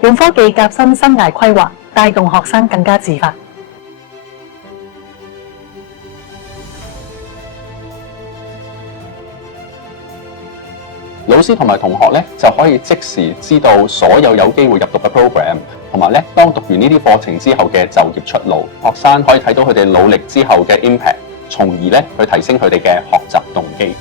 用科技夾心生涯規劃，帶動學生更加自發。老師同埋同學咧就可以即時知道所有機會入讀嘅 program， 同埋咧當讀完呢啲課程之後嘅就業出路。學生可以睇到佢哋努力之後嘅 impact， 從而咧去提升佢哋嘅學習動機。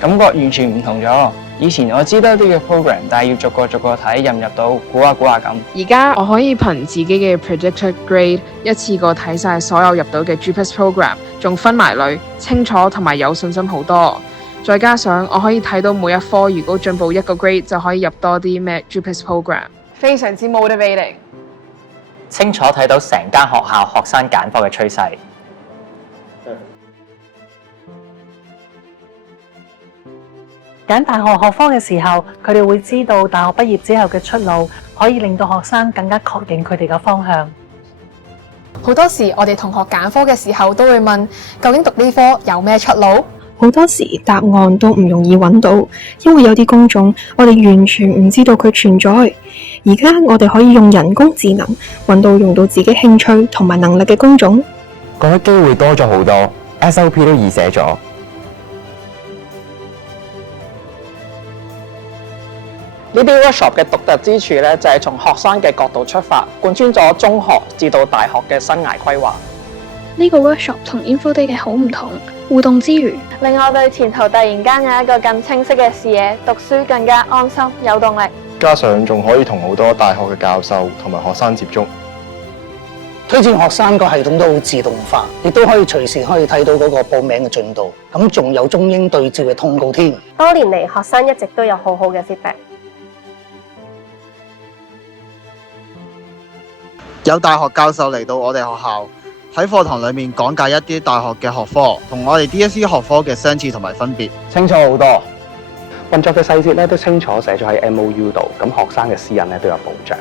感覺完全唔同咗。以前我知道啲嘅 program， 但係要逐個睇，入唔入到，估下咁。而家我可以憑自己嘅 predicted grade 一次過睇晒所有入到嘅 JUPAS program， 仲分埋類，清楚同埋有信心好多。再加上我可以睇到每一科如果進步一個 grade 就可以入多啲咩 JUPAS program， 非常之 motivating。清楚睇到成間學校學生揀科嘅趨勢。揀大學學科嘅時候，佢哋會知道大學畢業之後嘅出路，可以令到學生更加確認佢哋嘅方向。好多時我哋同學揀科嘅時候都會問，究竟讀呢科有咩出路？好多時答案都唔容易揾到，因為有啲工種我哋完全唔知道佢存在。而家我哋可以用人工智能揾到用到自己興趣同埋能力嘅工種，嗰啲機會多咗好多 ，SOP 都易寫咗。呢啲 workshop 嘅獨特之處咧，就係從學生嘅角度出發，貫穿咗中學至到大學嘅生涯規劃。呢個 workshop 同 info day 嘅好唔同，互動之餘，令我對前途突然間有一個更清晰嘅視野，讀書更加安心有動力。加上仲可以同好多大學嘅教授同埋學生接觸，推薦學生個系統都好自動化，亦都可以隨時可以睇到嗰個報名嘅進度，咁仲有中英對照嘅通告添。多年嚟，學生一直都有好好嘅 feedback。有大學教授嚟到我哋學校，喺課堂裡面講解一啲大學嘅學科，同我哋 DSE 學科嘅相似同埋分別，清楚好多。運作嘅細節咧都清楚寫咗喺 MOU 度，咁學生嘅私隱咧都有保障。